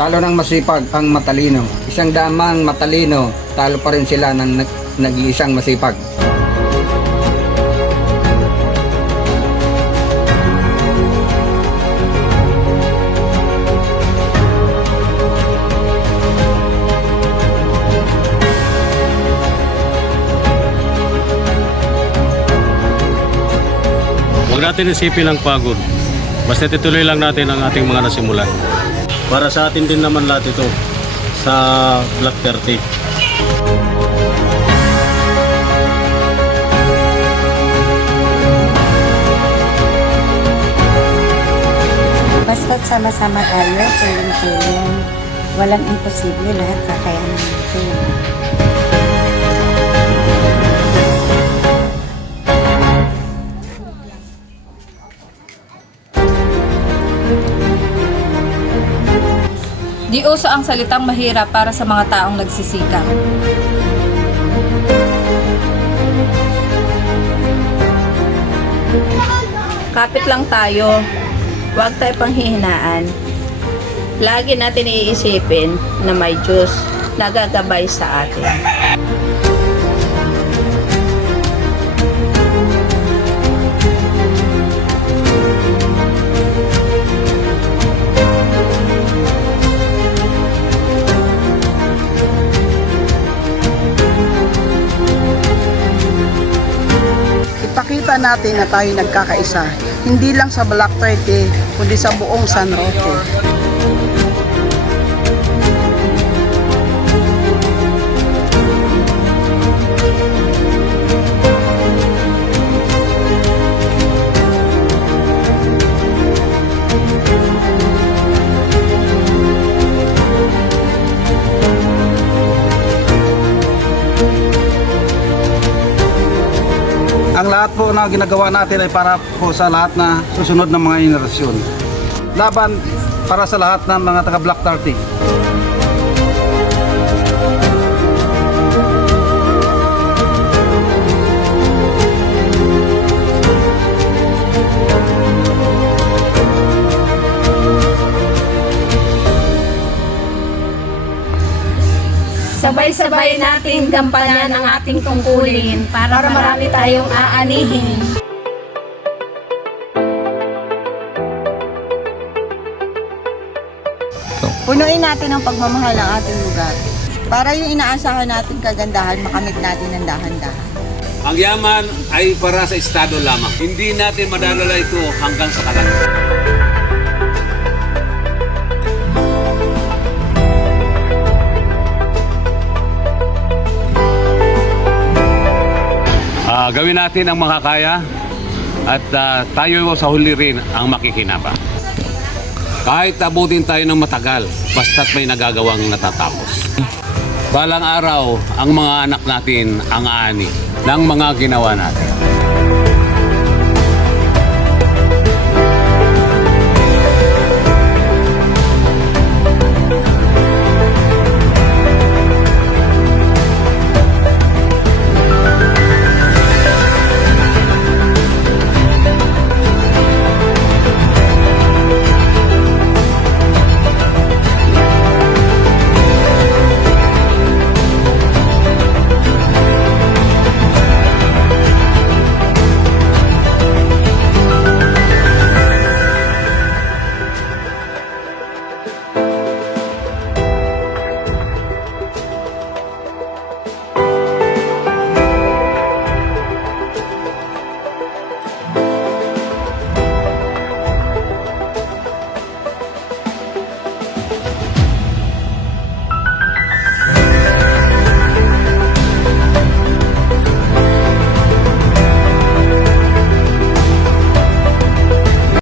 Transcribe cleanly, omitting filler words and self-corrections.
Talo ng masipag ang matalino. Isang damang matalino, talo pa rin sila ng nag-iisang masipag. Huwag natin isipin ang pagod. Basta ituloy lang natin ang ating mga nasimulan. Para sa atin din naman lahat ito sa Black 30. Basta't sama-sama tayo, tulong-tulong. Walang imposible, lahat kakayanan natin. Di uso ang salitang mahirap para sa mga taong nagsisikap. Kapit lang tayo, huwag tayo panghihinaan. Lagi natin iisipin na may Diyos na gagabay sa atin. Ipakita natin na tayo nagkakaisa, hindi lang sa Black 30, kundi sa buong San Roque. Ang lahat po na ginagawa natin ay para po sa lahat na susunod ng mga henerasyon. Laban para sa lahat ng mga taga Black 30. Sabay-sabay natin gampanan ang ating tungkulin para marami tayong aanihin. Punuin natin ang pagmamahal ng ating lugar para yung inaasahan natin kagandahan makamit natin ng dahan-dahan. Ang yaman ay para sa estado lamang. Hindi natin madalala ito hanggang sa kalangitan. Gawin natin ang makakaya at tayo sa huli rin ang makikinabang. Kahit abutin tayo ng matagal, basta't may nagagawang natatapos. Balang araw, ang mga anak natin ang aani ng mga ginawa natin.